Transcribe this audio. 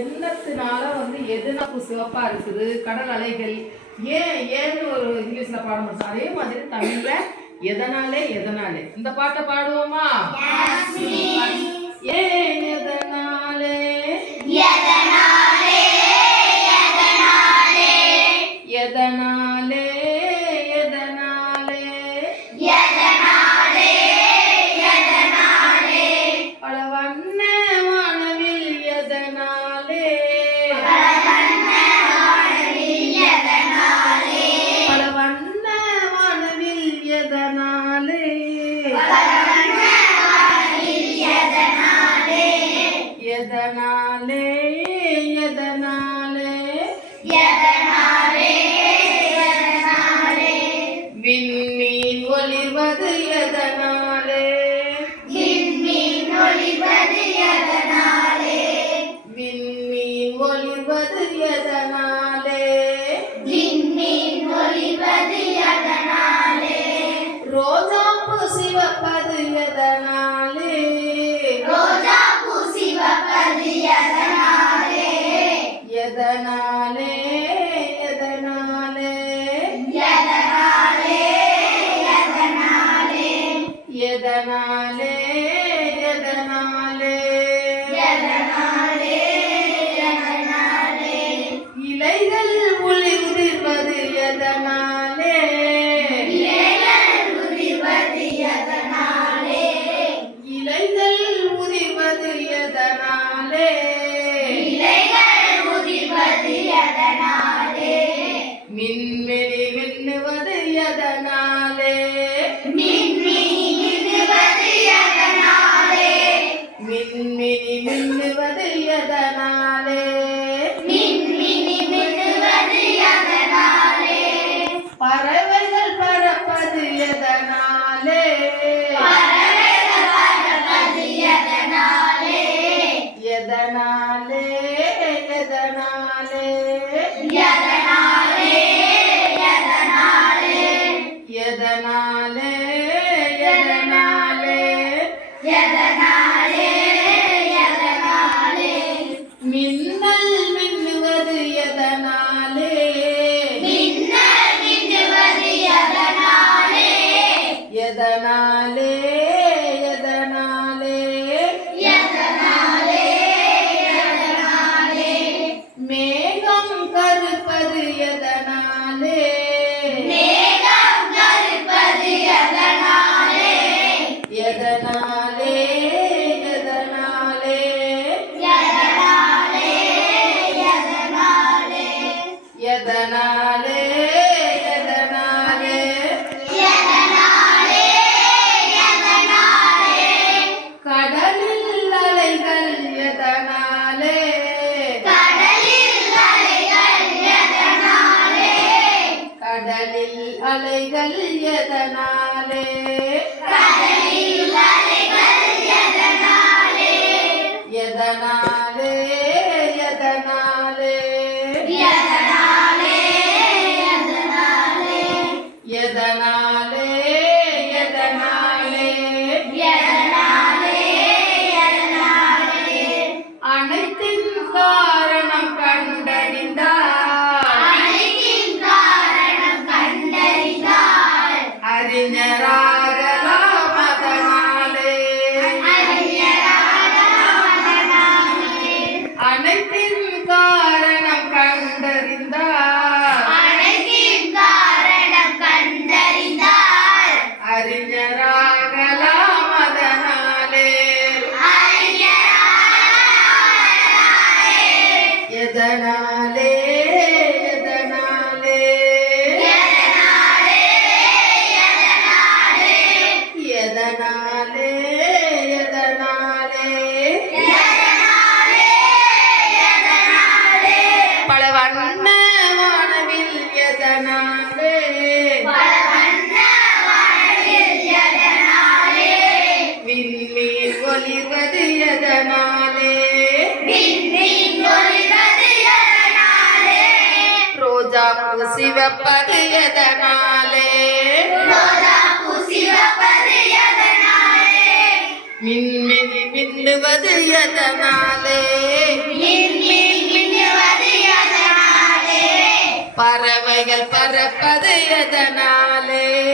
எண்ணத்தினால வந்து எதுனாப்பு சிவப்பா இருக்குது? கடல் அலைகள். ஏன் ஏன்னு ஒரு இங்கிலீஷ்ல பாடம் அதே மாதிரி தமிழ்ல எதனாலே எதனாலே. இந்த பாட்டை பாடுவோமா? விண்மீன் ஒளிர்வது எதனாலே? விண்மீன் ஒளிர்வது எதனாலே? ரோஜாப்பூ சிவப்பது எதனாலே கடலில் அலைகள் எதனாலே? எதனாலே? எதனாலே? எதனாலே? எதனாலே? எதனாலே எதனாலே அனைத்தின் காரணம் வண்ண வானவில் எதனாலே? விண்மீன் ஒளிர்வது எதனாலே? ரோஜா சிவப்பது எதனாலே? மின்மினி மின்னுவது எதனாலே? பறவைகள் பறப்பது எதனாலே?